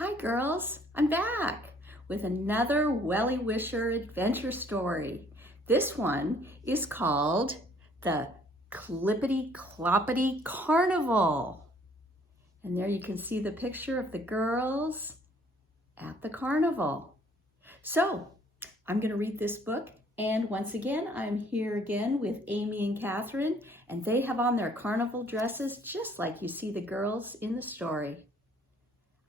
Hi girls, I'm back with another Wellie Wisher adventure story. This one is called the Clippity Cloppity Carnival. And there you can see the picture of the girls at the carnival. So I'm going to read this book, and once again I'm here again with Amy and Catherine, and they have on their carnival dresses just like you see the girls in the story.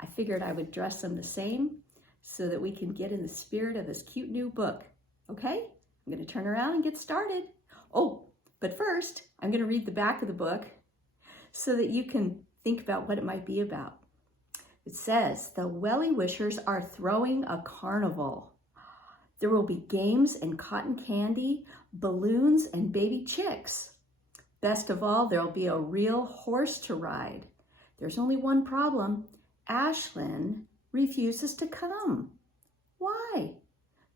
I figured I would dress them the same so that we can get in the spirit of this cute new book. Okay, I'm going to turn around and get started. Oh, but first I'm going to read the back of the book so that you can think about what it might be about. It says, the Wellie Wishers are throwing a carnival. There will be games and cotton candy, balloons and baby chicks. Best of all, there'll be a real horse to ride. There's only one problem. Ashlyn refuses to come. Why?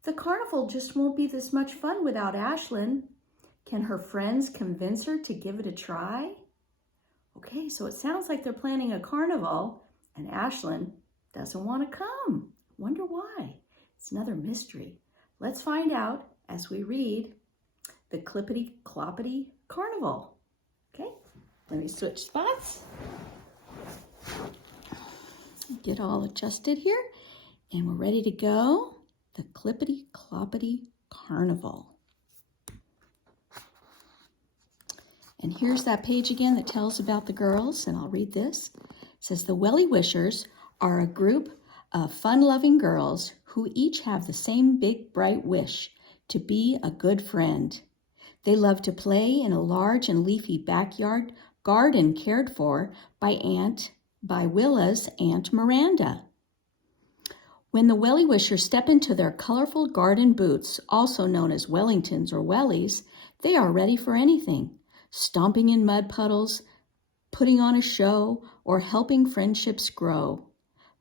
The carnival just won't be this much fun without Ashlyn. Can her friends convince her to give it a try? Okay, so it sounds like they're planning a carnival and Ashlyn doesn't want to come. Wonder why? It's another mystery. Let's find out as we read the Clippity Cloppity Carnival. Okay, let me switch spots. Get all adjusted here, and we're ready to go. The Clippity Cloppity Carnival. And here's that page again that tells about the girls, and I'll read this. It says, the Wellie Wishers are a group of fun-loving girls who each have the same big, bright wish to be a good friend. They love to play in a large and leafy backyard garden cared for by Willa's Aunt Miranda. When the Wellie Wishers step into their colorful garden boots, also known as Wellingtons or Wellies, they are ready for anything, stomping in mud puddles, putting on a show, or helping friendships grow.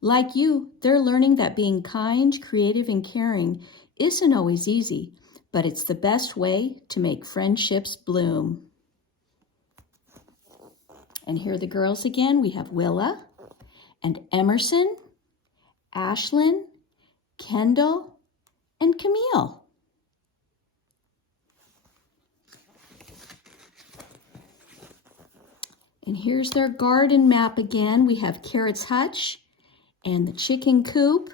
Like you, they're learning that being kind, creative, and caring isn't always easy, but it's the best way to make friendships bloom. And here are the girls again. We have Willa and Emerson, Ashlyn, Kendall, and Camille. And here's their garden map again. We have Carrot's hutch and the chicken coop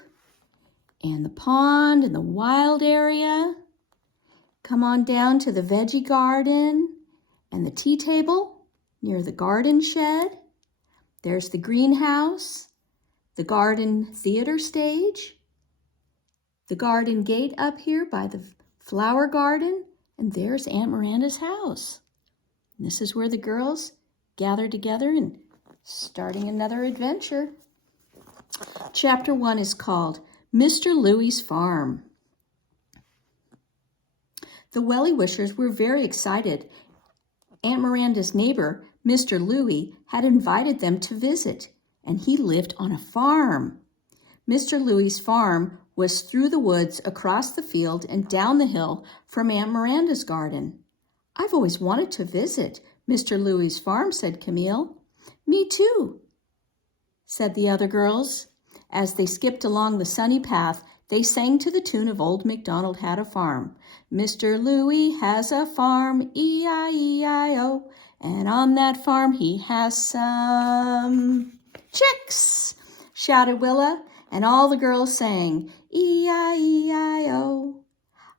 and the pond and the wild area. Come on down to the veggie garden and the tea table near the garden shed. There's the greenhouse, the garden theater stage, the garden gate up here by the flower garden, and there's Aunt Miranda's house. And this is where the girls gather together and starting another adventure. Chapter 1 is called Mr. Louie's Farm. The Wellie Wishers were very excited. Aunt Miranda's neighbor, Mr. Louie, had invited them to visit, and he lived on a farm. Mr. Louie's farm was through the woods, across the field, and down the hill from Aunt Miranda's garden. I've always wanted to visit Mr. Louie's farm, said Camille. Me too, said the other girls. As they skipped along the sunny path, they sang to the tune of Old MacDonald Had a Farm. Mr. Louie has a farm, E-I-E-I-O, and on that farm he has some chicks, shouted Willa, and all the girls sang, E-I-E-I-O.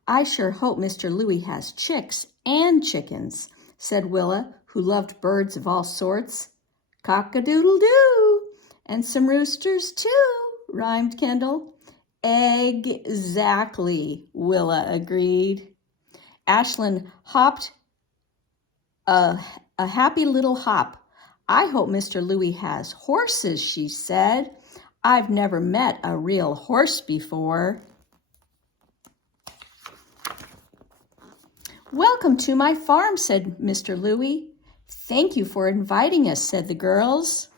I sure hope Mr. Louie has chicks and chickens, said Willa, who loved birds of all sorts. Cock-a-doodle-doo, and some roosters too, rhymed Kendall. Exactly, Willa agreed. Ashlyn hopped a happy little hop. I hope Mr. Louie has horses, she said. I've never met a real horse before. Welcome to my farm, said Mr. Louie. Thank you for inviting us, said the girls.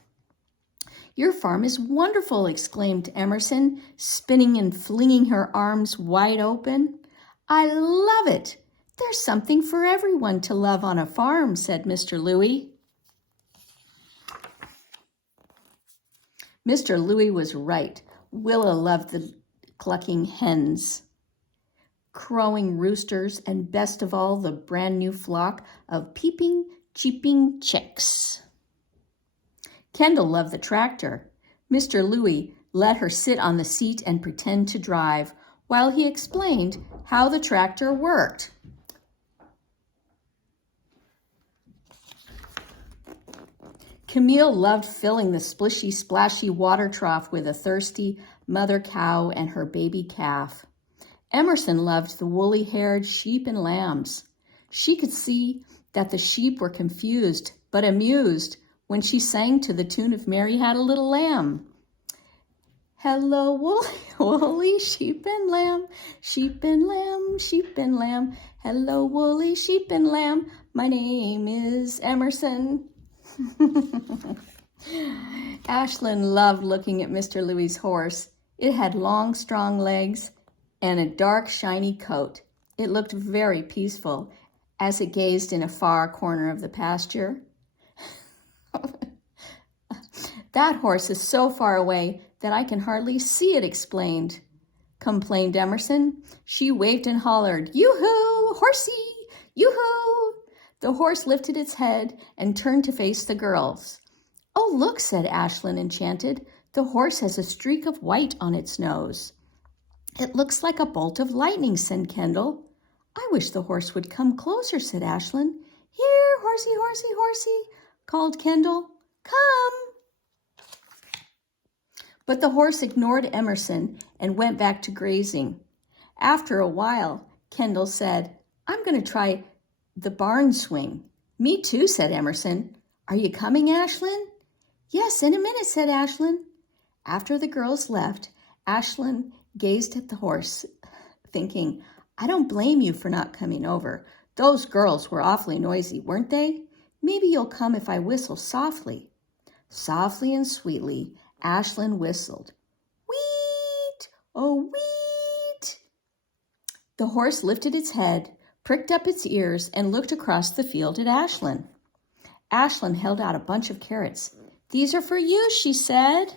Your farm is wonderful, exclaimed Emerson, spinning and flinging her arms wide open. I love it. There's something for everyone to love on a farm, said Mr. Louie. Mr. Louie was right. Willa loved the clucking hens, crowing roosters, and best of all, the brand new flock of peeping, cheeping chicks. Kendall loved the tractor. Mr. Louis let her sit on the seat and pretend to drive while he explained how the tractor worked. Camille loved filling the splishy, splashy water trough with a thirsty mother cow and her baby calf. Emerson loved the woolly-haired sheep and lambs. She could see that the sheep were confused but amused when she sang to the tune of Mary Had a Little Lamb. Hello, woolly, woolly sheep and lamb, sheep and lamb, sheep and lamb. Hello, woolly sheep and lamb, my name is Emerson. Ashlyn loved looking at Mr. Louie's horse. It had long, strong legs and a dark, shiny coat. It looked very peaceful as it gazed in a far corner of the pasture. That horse is so far away that I can hardly see it, complained Emerson. She waved and hollered, "Yoo-hoo, horsey, yoo-hoo!" The horse lifted its head and turned to face the girls. "Oh, look," said Ashlyn, enchanted. "The horse has a streak of white on its nose." "It looks like a bolt of lightning," said Kendall. "I wish the horse would come closer," said Ashlyn. "Here, horsey, horsey, horsey," called Kendall. "Come." But the horse ignored Emerson and went back to grazing. After a while, Kendall said, "I'm going to try the barn swing." "Me too," said Emerson. "Are you coming, Ashlyn?" "Yes, in a minute," said Ashlyn. After the girls left, Ashlyn gazed at the horse, thinking, "I don't blame you for not coming over. Those girls were awfully noisy, weren't they? Maybe you'll come if I whistle softly." Softly and sweetly, Ashlyn whistled. "Weet! Oh, weet!" The horse lifted its head, pricked up its ears, and looked across the field at Ashlyn. Ashlyn held out a bunch of carrots. "These are for you," she said.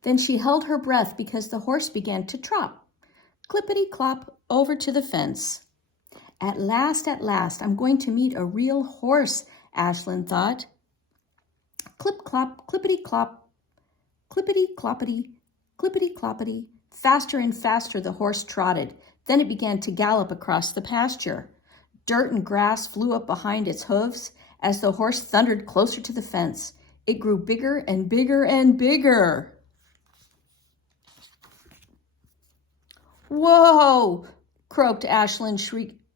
Then she held her breath because the horse began to trot, clippity-clop, over to the fence. At last, I'm going to meet a real horse," Ashlyn thought. Clip-clop, clippity-clop, clippity-cloppity, clippity-cloppity. Faster and faster the horse trotted. Then it began to gallop across the pasture. Dirt and grass flew up behind its hooves as the horse thundered closer to the fence. It grew bigger and bigger and bigger. "Whoa!" croaked Ashlyn,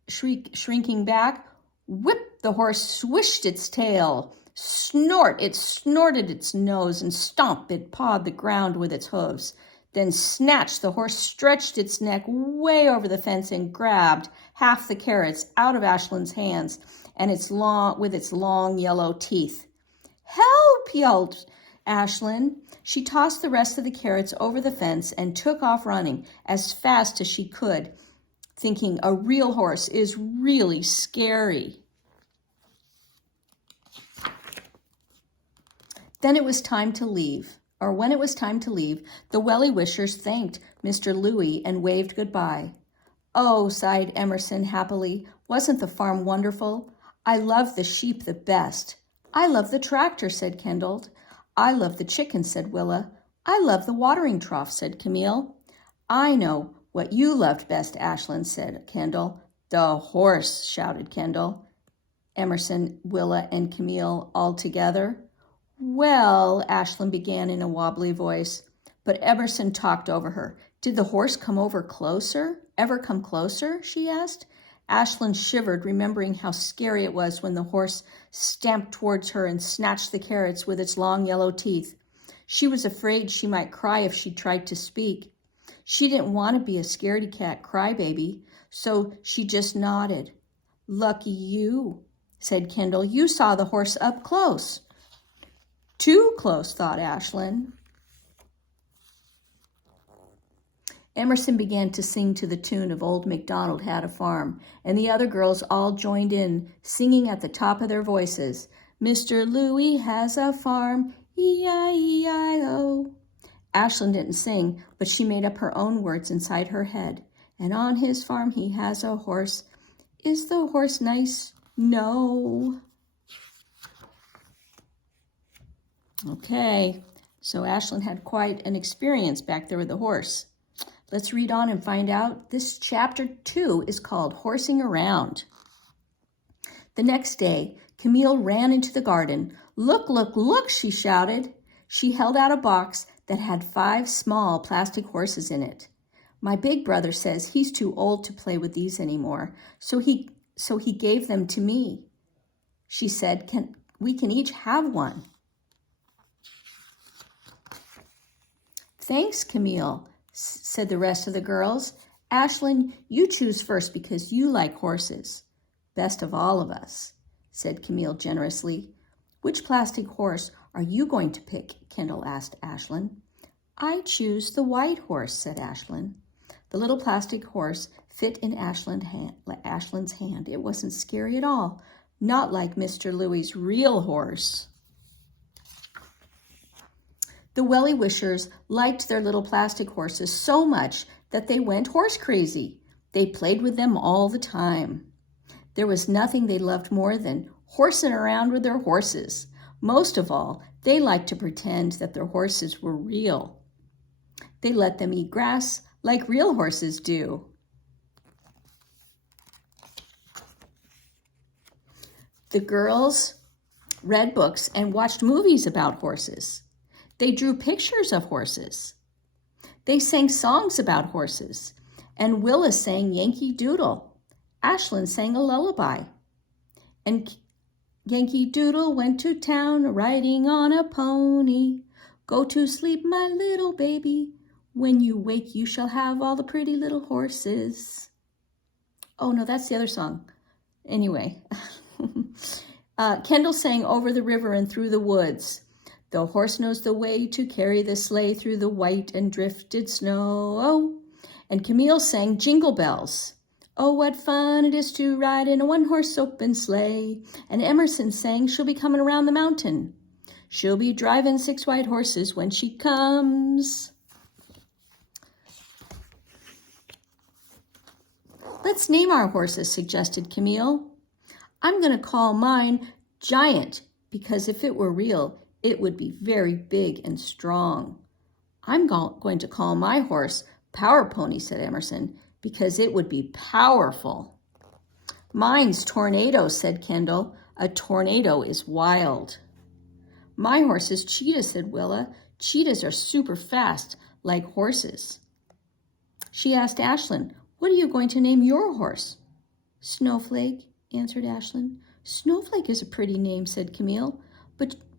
shrinking back. Whip! The horse swished its tail. Snort! It snorted its nose, and stomp! It pawed the ground with its hooves. Then snatch! The horse stretched its neck way over the fence and grabbed half the carrots out of Ashlyn's hands and with its long yellow teeth. "Help!" yelled Ashlyn. She tossed the rest of the carrots over the fence and took off running as fast as she could, thinking a real horse is really scary. When it was time to leave, the Wellie Wishers thanked Mr. Louis and waved goodbye. "Oh," sighed Emerson happily, "wasn't the farm wonderful? I love the sheep the best." "I love the tractor," said Kendall. "I love the chickens," said Willa. "I love the watering trough," said Camille. "I know what you loved best, Ashlyn," said Kendall. "The horse," shouted Kendall. Emerson, Willa, and Camille all together. "Well," Ashlyn began in a wobbly voice, but Emerson talked over her. "Did the horse ever come closer?" she asked. Ashlyn shivered, remembering how scary it was when the horse stamped towards her and snatched the carrots with its long yellow teeth. She was afraid she might cry if she tried to speak. She didn't want to be a scaredy cat crybaby, so she just nodded. "Lucky you," said Kendall. "You saw the horse up close." Too close, thought Ashlyn. Emerson began to sing to the tune of Old MacDonald Had a Farm, and the other girls all joined in, singing at the top of their voices. "Mr. Louis has a farm, E-I-E-I-O. Ashlyn didn't sing, but she made up her own words inside her head. And on his farm he has a horse. Is the horse nice? No. Okay, so Ashlyn had quite an experience back there with the horse. Let's read on and find out. This chapter 2 is called Horsing Around. The next day, Camille ran into the garden. Look, look, look, she shouted. She held out a box that had 5 small plastic horses in it. My big brother says he's too old to play with these anymore, so he gave them to me. She said, we can each have one. Thanks, Camille, said the rest of the girls. Ashlyn, you choose first because you like horses. Best of all of us, said Camille generously. Which plastic horse are you going to pick? Kendall asked Ashlyn. I choose the white horse, said Ashlyn. The little plastic horse fit in Ashlyn's hand. It wasn't scary at all, not like Mr. Louie's real horse. The Wellie Wishers liked their little plastic horses so much that they went horse crazy. They played with them all the time. There was nothing they loved more than horsing around with their horses. Most of all, they liked to pretend that their horses were real. They let them eat grass like real horses do. The girls read books and watched movies about horses. They drew pictures of horses. They sang songs about horses. And Willa sang Yankee Doodle. Ashlyn sang a lullaby. And Yankee Doodle went to town riding on a pony. Go to sleep, my little baby. When you wake, you shall have all the pretty little horses. Oh, no, that's the other song. Anyway, Kendall sang Over the River and Through the Woods. The horse knows the way to carry the sleigh through the white and drifted snow. Oh, and Camille sang Jingle Bells. Oh, what fun it is to ride in a one-horse open sleigh. And Emerson sang She'll be coming around the mountain. She'll be driving 6 white horses when she comes. Let's name our horses, suggested Camille. I'm going to call mine Giant, because if it were real, it would be very big and strong. I'm going to call my horse Power Pony, said Emerson, because it would be powerful. Mine's Tornado, said Kendall. A tornado is wild. My horse is Cheetah, said Willa. Cheetahs are super fast, like horses. She asked Ashlyn, what are you going to name your horse? Snowflake, answered Ashlyn. Snowflake is a pretty name, said Camille.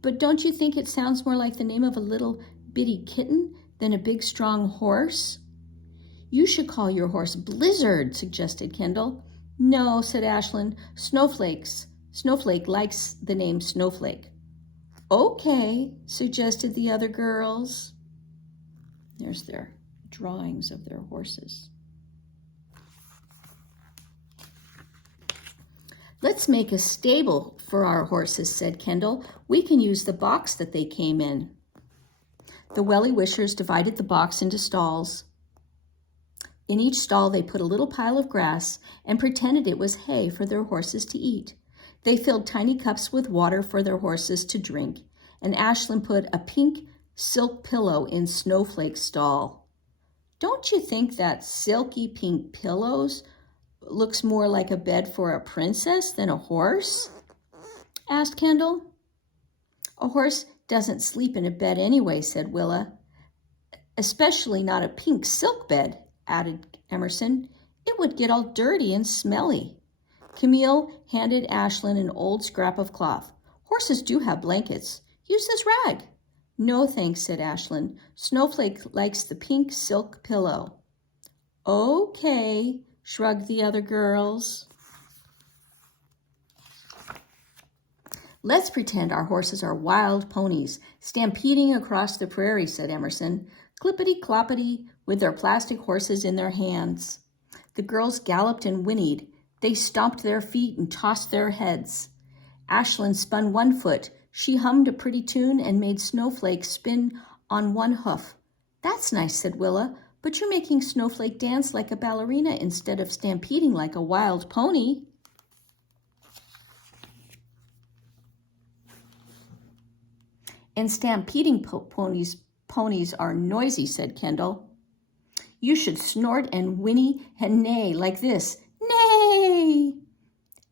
But don't you think it sounds more like the name of a little bitty kitten than a big, strong horse? You should call your horse Blizzard, suggested Kendall. No, said Ashlyn. Snowflake likes the name Snowflake. Okay, suggested the other girls. There's their drawings of their horses. Let's make a stable for our horses, said Kendall. We can use the box that they came in. The Wellie Wishers divided the box into stalls. In each stall, they put a little pile of grass and pretended it was hay for their horses to eat. They filled tiny cups with water for their horses to drink, and Ashlyn put a pink silk pillow in Snowflake's stall. Don't you think that silky pink pillows looks more like a bed for a princess than a horse? Asked Kendall. A horse doesn't sleep in a bed anyway, said Willa. Especially not a pink silk bed, added Emerson. It would get all dirty and smelly. Camille handed Ashlyn an old scrap of cloth. Horses do have blankets. Use this rag. No thanks, said Ashlyn. Snowflake likes the pink silk pillow. Okay, shrugged the other girls. Let's pretend our horses are wild ponies, stampeding across the prairie, said Emerson. Clippity cloppity, with their plastic horses in their hands. The girls galloped and whinnied. They stomped their feet and tossed their heads. Ashlyn spun one foot She hummed a pretty tune and made Snowflake spin on one hoof. That's nice, said Willa, but you're making Snowflake dance like a ballerina instead of stampeding like a wild pony. And stampeding ponies are noisy, said Kendall. You should snort and whinny and neigh like this. Neigh!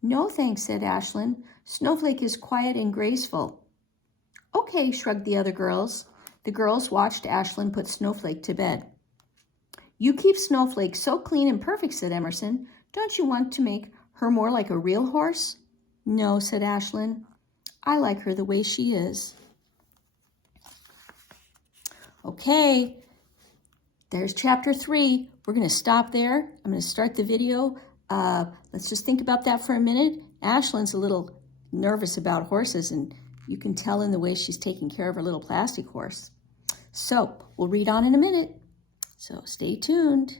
No, thanks, said Ashlyn. Snowflake is quiet and graceful. Okay, shrugged the other girls. The girls watched Ashlyn put Snowflake to bed. You keep Snowflake so clean and perfect, said Emerson. Don't you want to make her more like a real horse? No, said Ashlyn. I like her the way she is. Okay, there's chapter 3. We're going to stop there. I'm going to start the video. Let's just think about that for a minute. Ashlyn's a little nervous about horses, and you can tell in the way she's taking care of her little plastic horse. So we'll read on in a minute. So stay tuned.